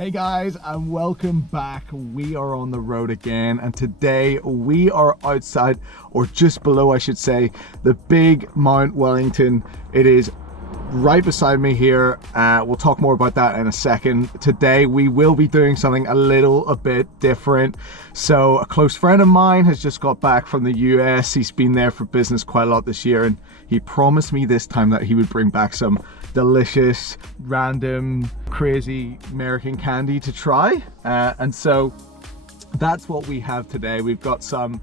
Hey guys, and welcome back. We are on the road again, and today we are outside, or just below I should say, the Big Mt Wellington. It is right beside me here. We'll talk more about that in a second. Today we will be doing something a bit different. So a close friend of mine has just got back from the US. He's been there for business quite a lot this year, and he promised me this time that he would bring back some delicious, random, crazy American candy to try. And so that's what we have today. We've got some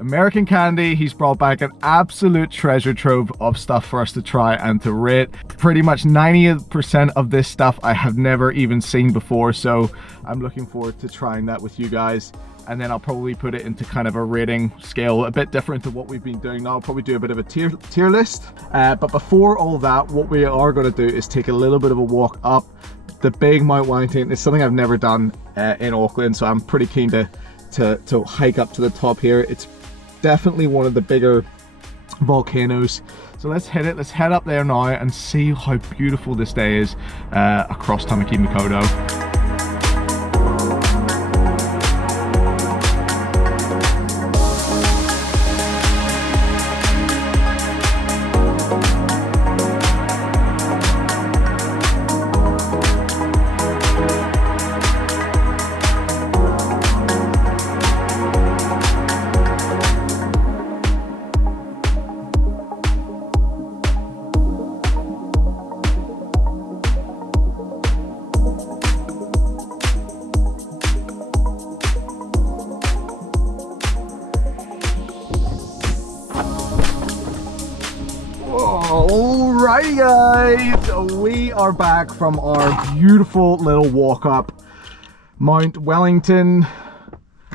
American candy. He's brought back an absolute treasure trove of stuff for us to try and to rate. Pretty much 90% of this stuff I have never even seen before, so I'm looking forward to trying that with you guys. And then I'll probably put it into kind of a rating scale, a bit different to what we've been doing now. I'll probably do a bit of a tier list. But before all that, what we are going to do is take a little bit of a walk up the Big Mt Wellington. It's something I've never done in Auckland, so I'm pretty keen to hike up to the top here. It's definitely one of the bigger volcanoes. So let's hit it. Let's head up there now and see how beautiful this day is across Tamaki Makaurau. Alrighty guys, we are back from our beautiful little walk up Mount Wellington,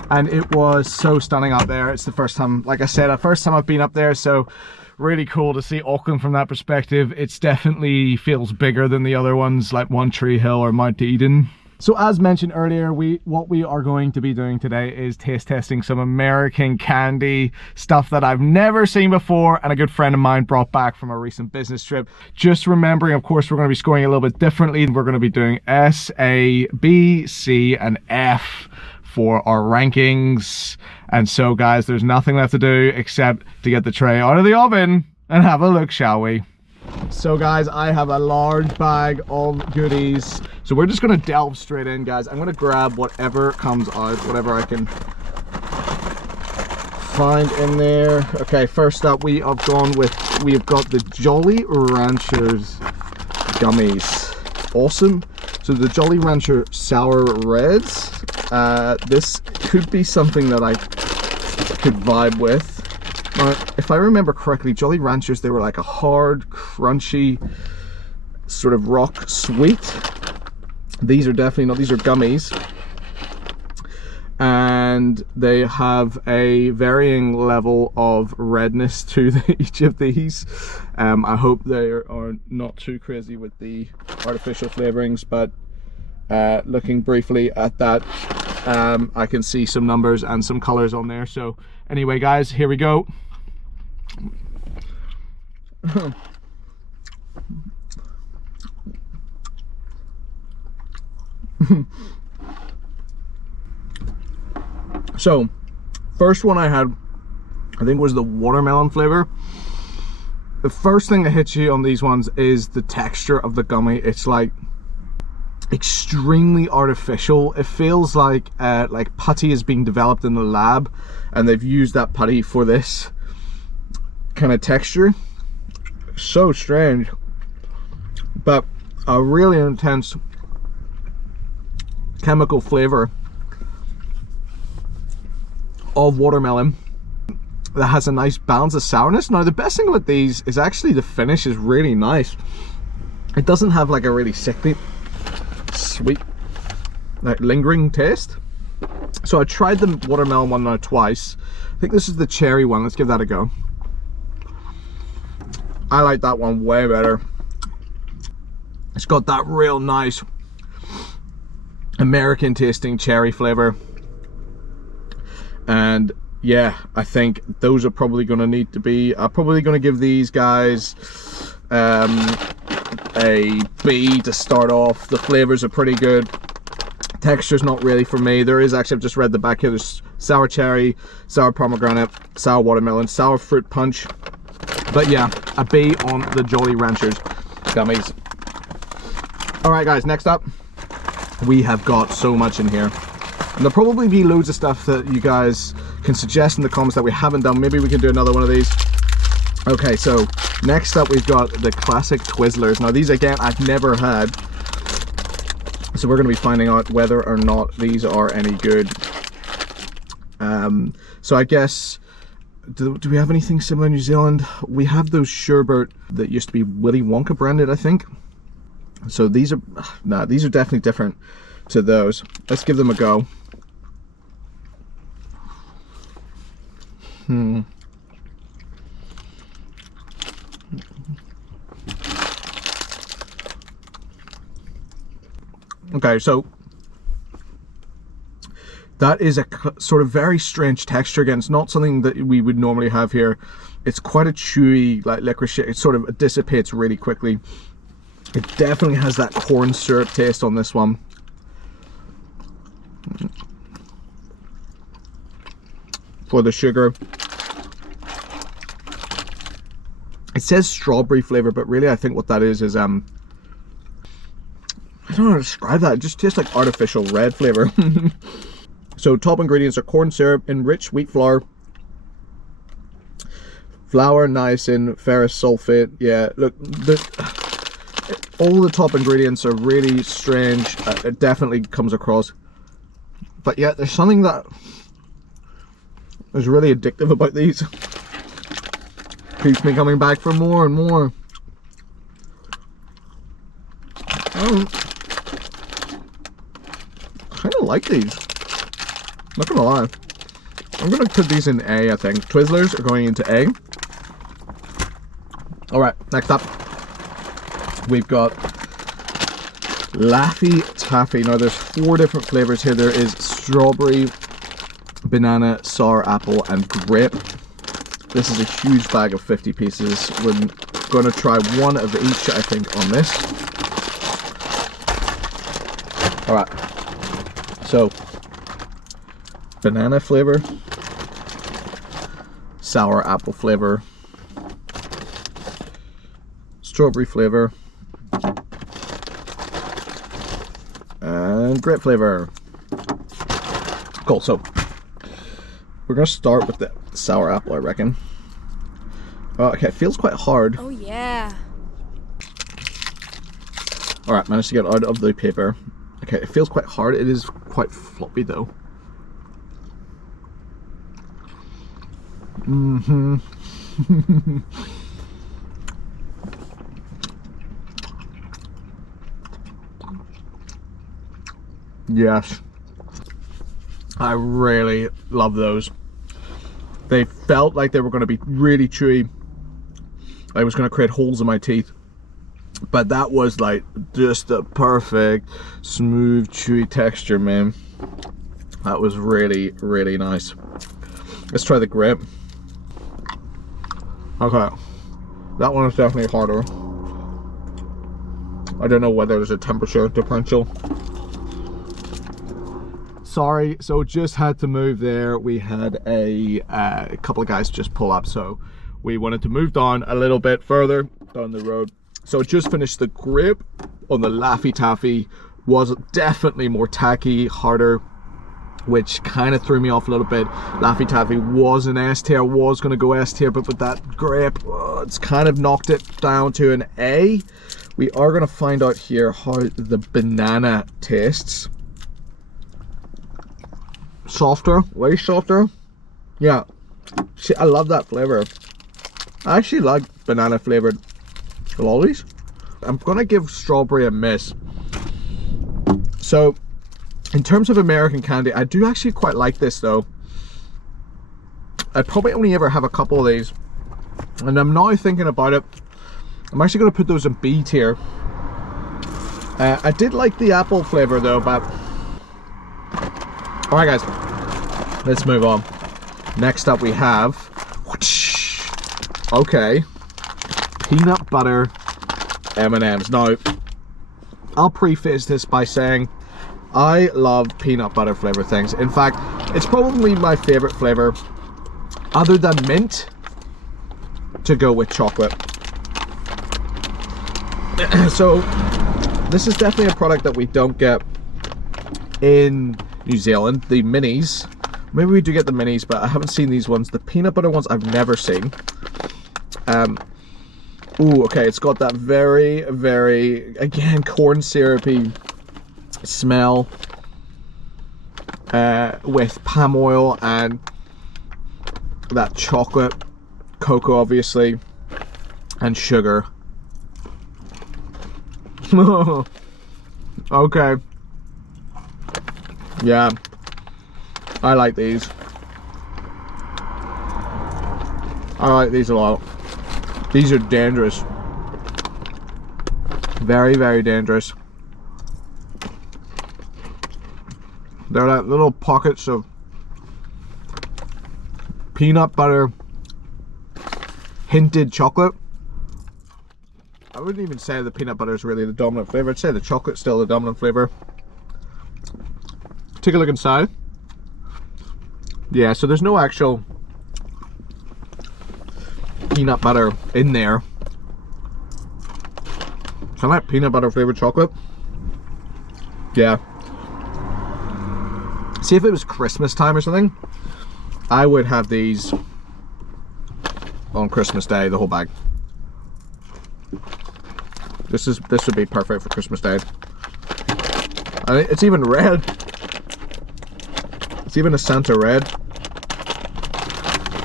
and it was so stunning up there. It's the first time, like I said, the first time I've been up there, so really cool to see Auckland from that perspective. It's definitely feels bigger than the other ones like One Tree Hill or Mount Eden. So as mentioned earlier, what we are going to be doing today is taste testing some American candy, stuff that I've never seen before and a good friend of mine brought back from a recent business trip. Just remembering, of course, we're going to be scoring a little bit differently. We're going to be doing S, A, B, C, and F for our rankings. And so guys, there's nothing left to do except to get the tray out of the oven and have a look, shall we? So guys, I have a large bag of goodies. So we're just gonna delve straight in, guys. I'm gonna grab whatever comes out, whatever I can find in there. Okay, first up we have got the Jolly Ranchers gummies. Awesome. So the Jolly Rancher Sour Reds. This could be something that I could vibe with. If I remember correctly, Jolly Ranchers, they were like a hard, crunchy, sort of rock sweet. These are definitely not, these are gummies. And they have a varying level of redness to each of these. I hope they are not too crazy with the artificial flavorings, but looking briefly at that, I can see some numbers and some colors on there. So anyway guys, here we go. So first one I had, I think, was the watermelon flavor. The first thing that hits you on these ones is the texture of the gummy. It's like extremely artificial. It feels like putty is being developed in the lab and they've used that putty for this kind of texture. So strange, but a really intense chemical flavor of watermelon that has a nice balance of sourness. Now the best thing about these is actually the finish is really nice. It doesn't have like a really sickly sweet, like lingering taste. So I tried the watermelon one now twice. I think this is the cherry one. Let's give that a go. I like that one way better. It's got that real nice American tasting cherry flavor. And yeah, I think those are probably going to need to be, I'm probably going to give these guys a B to start off. The flavors are pretty good. Texture's not really for me. There is actually, I've just read the back here, there's sour cherry, sour pomegranate, sour watermelon, sour fruit punch. But yeah, a B on the Jolly Ranchers gummies. Alright guys, next up, we have got so much in here. And there'll probably be loads of stuff that you guys can suggest in the comments that we haven't done. Maybe we can do another one of these. Okay, so next up we've got the classic Twizzlers. Now these again, I've never had. So we're going to be finding out whether or not these are any good. So I guess, do we have anything similar in New Zealand? We have those sherbet that used to be Willy Wonka branded, I think. So these are, nah, these are definitely different to those. Let's give them a go. Okay, so that is a sort of very strange texture. Again, it's not something that we would normally have here. It's quite a chewy, like licorice. It sort of dissipates really quickly. It definitely has that corn syrup taste on this one. For the sugar, it says strawberry flavor, but really I think what that is I don't know how to describe that. It just tastes like artificial red flavor. So top ingredients are corn syrup, enriched wheat flour, niacin, ferrous sulfate. Yeah, look, all the top ingredients are really strange. It definitely comes across. But yeah, there's something that is really addictive about these. Keeps me coming back for more and more. I kind of like these. Not gonna lie. I'm gonna put these in A, I think. Twizzlers are going into A. Alright, next up. We've got Laffy Taffy. Now there's 4 different flavors here. There is strawberry, banana, sour apple, and grape. This is a huge bag of 50 pieces. We're going to try one of each, I think, on this. Alright. So, banana flavor, sour apple flavor, strawberry flavor, and grape flavor. Cool, so we're gonna start with the sour apple, I reckon. Okay, it feels quite hard. Oh yeah. Alright, managed to get out of the paper. Okay, it feels quite hard. It is quite floppy though. Yes. I really love those. They felt like they were going to be really chewy. I was going to create holes in my teeth. But that was like just the perfect, smooth, chewy texture, man. That was really, really nice. Let's try the grape. Okay. That one is definitely harder. I don't know whether there's a temperature differential. Sorry, so just had to move there. We had a couple of guys just pull up, so we wanted to move down a little bit further down the road. So just finished the grape on the Laffy Taffy. Was definitely more tacky, harder, which kind of threw me off a little bit. Laffy Taffy was an S tier, was going to go S tier, but with that grape, it's kind of knocked it down to an A. We are going to find out here how the banana tastes. Softer, way softer. Yeah, see, I love that flavor. I actually like banana flavored lollies. I'm gonna give strawberry a miss. So in terms of American candy, I do actually quite like this though. I'd probably only ever have a couple of these, and I'm now thinking about it, I'm actually gonna put those in B tier. I did like the apple flavor though, but alright guys, let's move on. Next up we have, okay, peanut butter M&Ms. Now, I'll preface this by saying I love peanut butter flavor things. In fact, it's probably my favorite flavor other than mint to go with chocolate. So this is definitely a product that we don't get in New Zealand, the minis. Maybe we do get the minis, but I haven't seen these ones. The peanut butter ones I've never seen. Ooh, okay, it's got that very, very, again, corn syrupy smell with palm oil and that chocolate, cocoa obviously, and sugar. Okay. Yeah, I like these. I like these a lot. These are dangerous. Very, very dangerous. They're like little pockets of peanut butter hinted chocolate. I wouldn't even say the peanut butter is really the dominant flavor. I'd say the chocolate's still the dominant flavor. Take a look inside. Yeah, so there's no actual peanut butter in there. So I like peanut butter flavored chocolate. Yeah. See, if it was Christmas time or something, I would have these on Christmas Day, the whole bag. This would be perfect for Christmas Day. I think it's even red. It's even a Santa red.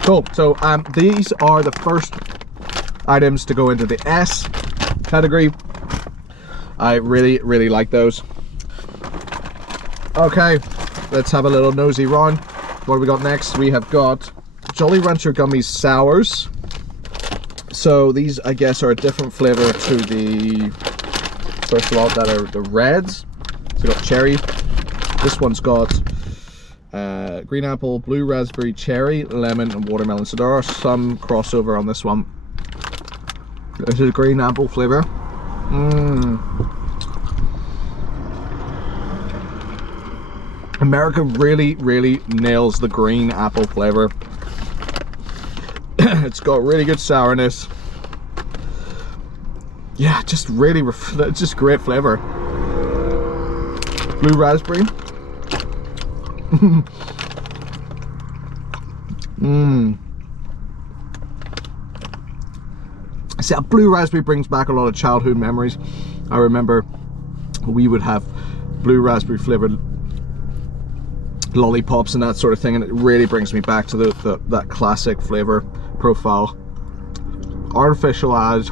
Cool. So these are the first items to go into the S category. I really, really like those. Okay, let's have a little nosy round. What do we got next? We have got Jolly Rancher Gummies Sours. So these, I guess, are a different flavor to the first lot that are the reds. So we got cherry. This one's got green apple, blue raspberry, cherry, lemon, and watermelon. So there are some crossover on this one. This is green apple flavor. America really, really nails the green apple flavor. It's got really good sourness. Yeah, just really, it's just great flavor. Blue raspberry. See, that blue raspberry brings back a lot of childhood memories. I remember we would have blue raspberry flavored lollipops and that sort of thing, and it really brings me back to that classic flavor profile. Artificial as,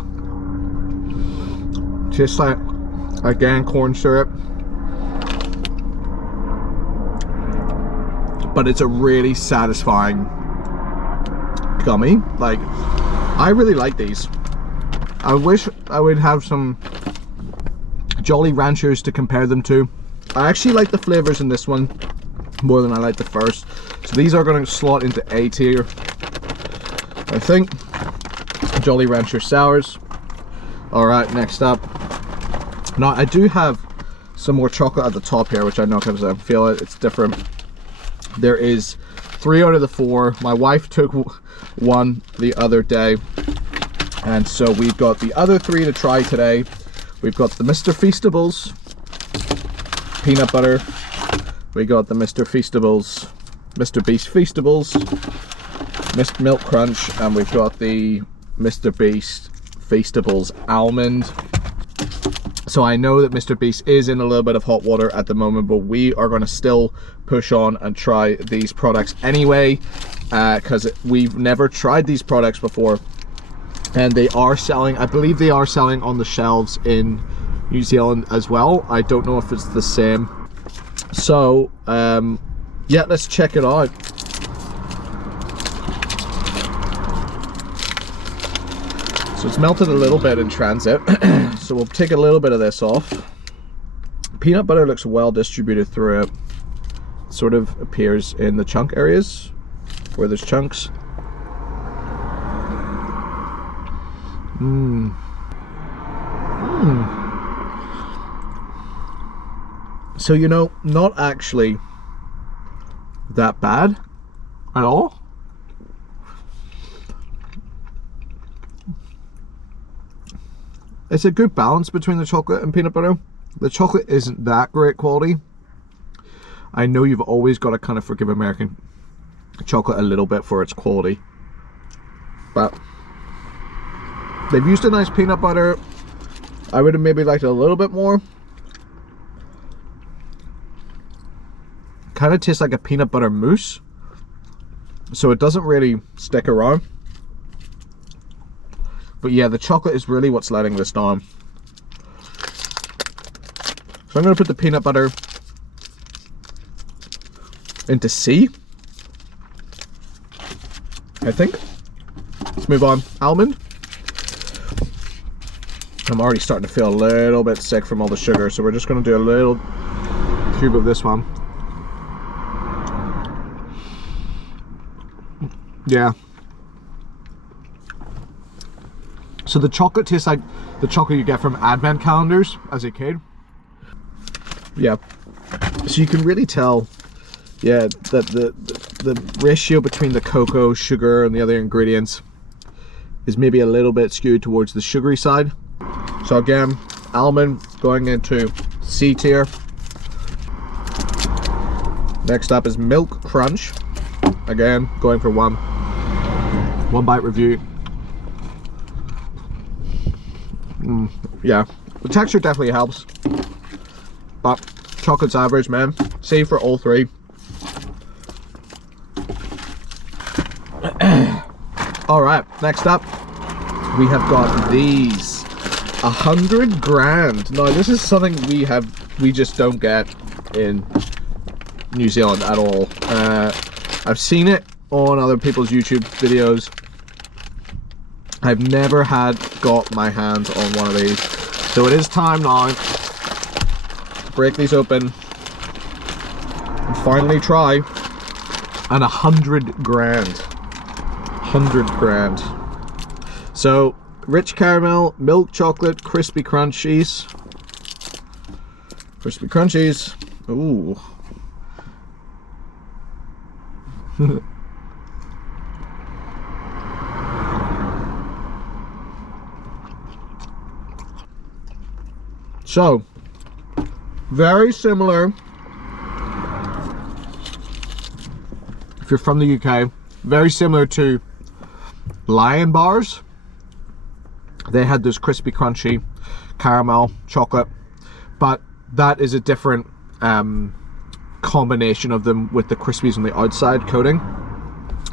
just like, again, corn syrup, but it's a really satisfying gummy. Like, I really like these. I wish I would have some Jolly Ranchers to compare them to. I actually like the flavors in this one more than I like the first. So these are going to slot into A tier, I think. Jolly Rancher Sours. Alright, next up. Now, I do have some more chocolate at the top here, which I know because I feel it. It's different. There is 3 out of the 4. My wife took one the other day, and so we've got the other 3 to try today. We've got the Mr. Feastables peanut butter. We got the Mr. Feastables, Mr. Beast Feastables, Mr. Milk Crunch, and we've got the Mr. Beast Feastables Almond. So I know that Mr. Beast is in a little bit of hot water at the moment, but we are going to still push on and try these products anyway, because we've never tried these products before, and they are selling, I believe they are selling on the shelves in New Zealand as well. I don't know if it's the same. So yeah, let's check it out. So it's melted a little bit in transit, so we'll take a little bit of this off. Peanut butter looks well distributed through it. Sort of appears in the chunk areas where there's chunks. So, you know, not actually that bad at all. It's a good balance between the chocolate and peanut butter. The chocolate isn't that great quality. I know you've always got to kind of forgive American chocolate a little bit for its quality, but they've used a nice peanut butter. I would have maybe liked it a little bit more. Kind of tastes like a peanut butter mousse, so it doesn't really stick around. But yeah, the chocolate is really what's letting this down. So I'm going to put the peanut butter into C, I think. Let's move on. Almond. I'm already starting to feel a little bit sick from all the sugar, so we're just going to do a little cube of this one. Yeah. So the chocolate tastes like the chocolate you get from advent calendars as a kid. Yeah. So you can really tell, yeah, that the ratio between the cocoa, sugar, and the other ingredients is maybe a little bit skewed towards the sugary side. So again, almond going into C tier. Next up is milk crunch. Again, going for one bite review. Yeah, the texture definitely helps, but chocolate's average, man. C for all three. All right, next up we have got these 100 grand. Now this is something we just don't get in New Zealand at all. I've seen it on other people's YouTube videos. I've never got my hands on one of these, so it is time now to break these open and finally try an 100 grand. 100 grand. So rich caramel, milk chocolate, crispy crunchies. Crispy crunchies. Ooh. So, very similar, if you're from the UK, very similar to Lion bars. They had this crispy crunchy caramel chocolate, but that is a different combination of them, with the crispies on the outside coating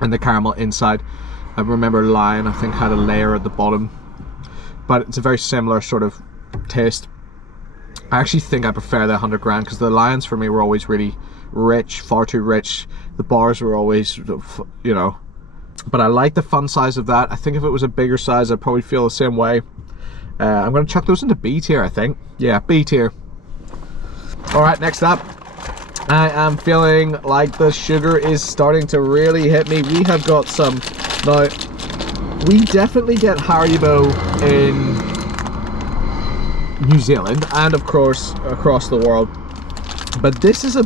and the caramel inside. I remember Lion, I think, had a layer at the bottom, but it's a very similar sort of taste. I actually think I prefer the 100 grand because the Lions for me were always really rich, far too rich. The bars were always, you know, but I like the fun size of that. I think if it was a bigger size, I'd probably feel the same way. I'm going to chuck those into B tier, I think. Yeah, B tier. All right, next up, I am feeling like the sugar is starting to really hit me. We have got some, now, we definitely get Haribo in New Zealand and of course across the world, but this is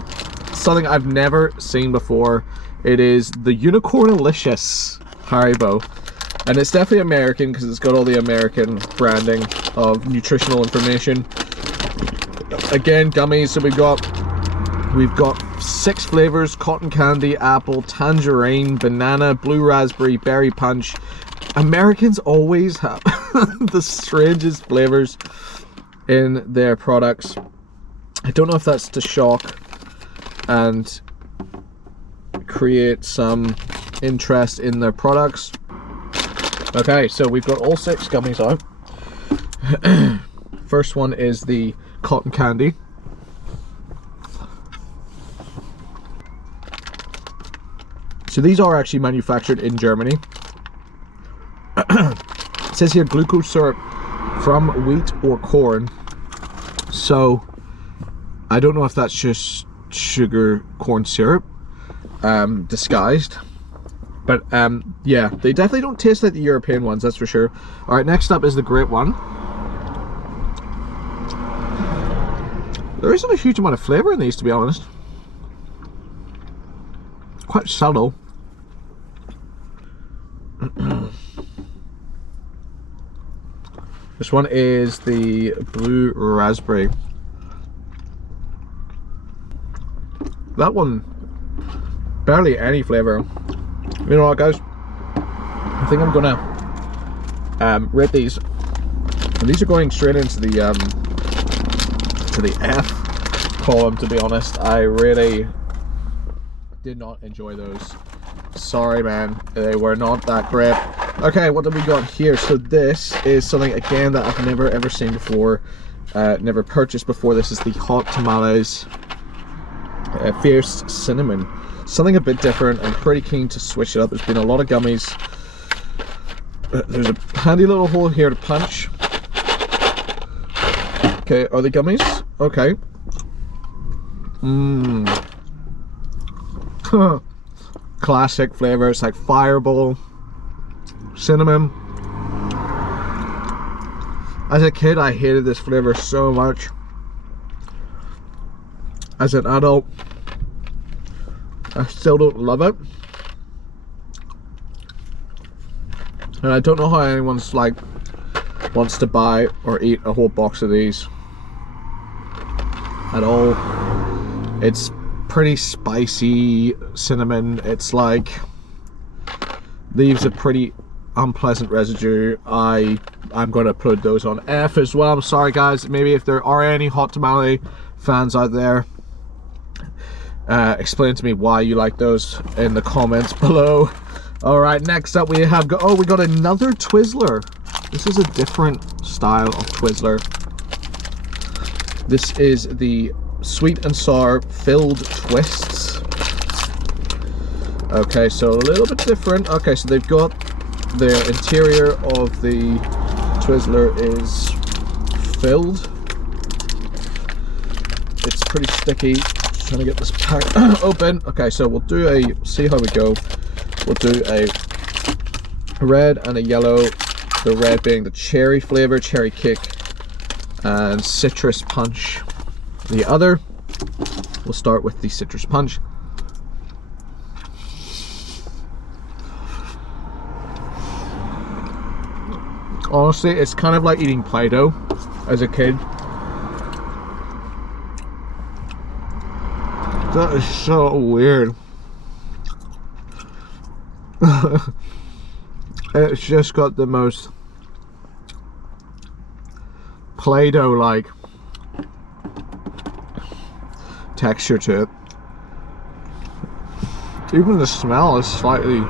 something I've never seen before. It is the Unicornalicious Haribo, and it's definitely American because it's got all the American branding of nutritional information. Again, gummies. So we've got 6 flavors: cotton candy, apple, tangerine, banana, blue raspberry, berry punch. Americans always have the strangest flavors in their products. I don't know if that's to shock and create some interest in their products. Okay, so we've got all 6 gummies out. First one is the cotton candy. So these are actually manufactured in Germany. It says here glucose syrup from wheat or corn. So I don't know if that's just sugar corn syrup disguised, but yeah, they definitely don't taste like the European ones, that's for sure. All right, next up is the great one. There isn't a huge amount of flavour in these, to be honest. Quite subtle. This one is the blue raspberry. That one, barely any flavour. You know what, guys? I think I'm gonna rate these. And these are going straight into the F column, to be honest. I really did not enjoy those. Sorry, man, they were not that great. Okay, what have we got here? So this is something, again, that I've never ever seen before, never purchased before. This is the Hot Tamales Fierce Cinnamon. Something a bit different. I'm pretty keen to switch it up. There's been a lot of gummies. There's a handy little hole here to punch. Okay, are they gummies? Okay. Classic flavors like fireball, cinnamon. As a kid, I hated this flavor so much. As an adult, I still don't love it. And I don't know how anyone's like wants to buy or eat a whole box of these at all. It's pretty spicy cinnamon. It's like leaves a pretty unpleasant residue. I'm gonna put those on F as well. I'm sorry, guys. Maybe if there are any hot tamale fans out there, explain to me why you like those in the comments below. All right, next up we have we got another Twizzler. This is a different style of Twizzler. This is the sweet and sour filled twists. Okay, so a little bit different. Okay, so they've got the interior of the Twizzler is filled. It's pretty sticky. Just trying to get this pack open. Okay, so we'll do see how we go. We'll do a red and a yellow. The red being the cherry flavor, cherry kick, and citrus punch. The other, we'll start with the citrus punch. Honestly, it's kind of like eating Play-Doh as a kid. That is so weird. It's just got the most Play-Doh like texture to it. Even the smell is slightly,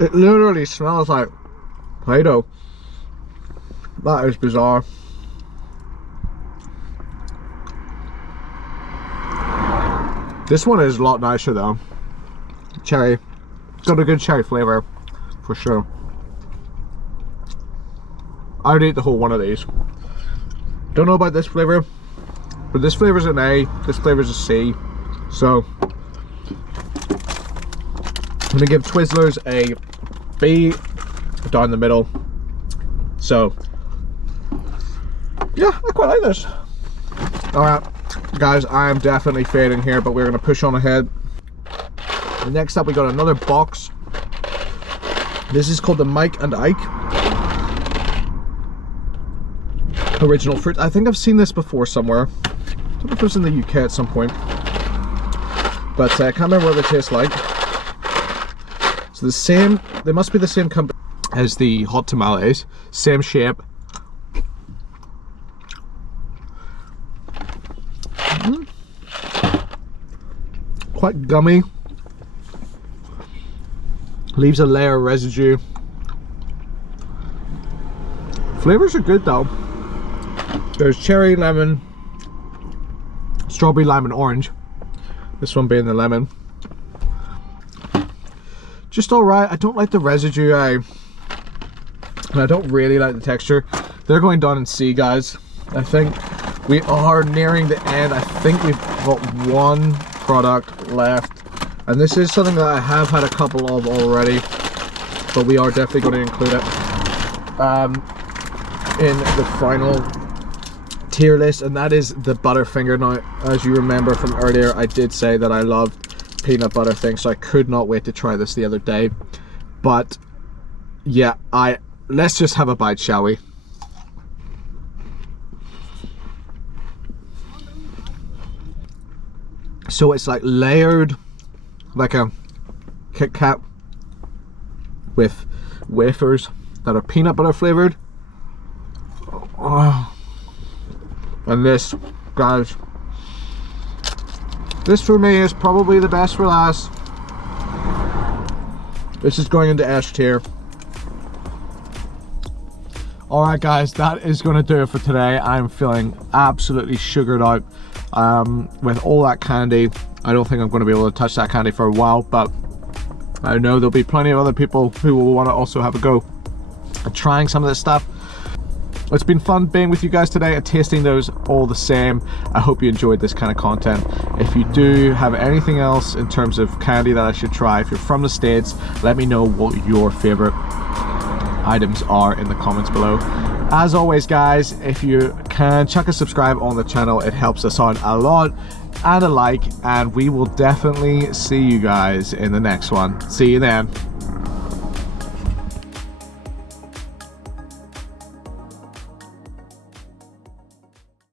it literally smells like Play-Doh. That is bizarre. This one is a lot nicer though. Cherry, got a good cherry flavor for sure. I would eat the whole one of these. Don't know about this flavor, but this flavor's an A, this flavor's a C. So I'm gonna give Twizzlers a B down the middle. So yeah, I quite like this. Alright guys, I am definitely fading here, but we're gonna push on ahead. Next up we got another box. This is called the Mike and Ike original fruit. I think I've seen this before somewhere. I don't know if it was in the UK at some point, but I can't remember what they taste like. So the same, they must be the same company as the hot tamales, same shape. Quite gummy, leaves a layer of residue. Flavors are good though. There's cherry, lemon, strawberry, lime, and orange. This one being the lemon. Just alright. I don't like the residue. And I don't really like the texture. They're going down in C, guys. I think we are nearing the end. I think we've got one product left, and this is something that I have had a couple of already, but we are definitely going to include it in the final tier list, and that is the Butterfinger. Now, as you remember from earlier, I did say that I loved peanut butter things, so I could not wait to try this the other day. But yeah, let's just have a bite, shall we? So it's like layered, like a Kit Kat with wafers that are peanut butter flavored. Oh. And this, guys, this for me is probably the best for last. This is going into S tier. Alright guys, that is going to do it for today. I'm feeling absolutely sugared out with all that candy. I don't think I'm going to be able to touch that candy for a while, but I know there'll be plenty of other people who will want to also have a go at trying some of this stuff. It's been fun being with you guys today and tasting those all the same. I hope you enjoyed this kind of content. If you do have anything else in terms of candy that I should try, if you're from the States, let me know what your favorite items are in the comments below. As always guys, if you can chuck a subscribe on the channel, it helps us out a lot, and a like, and we will definitely see you guys in the next one. See you then.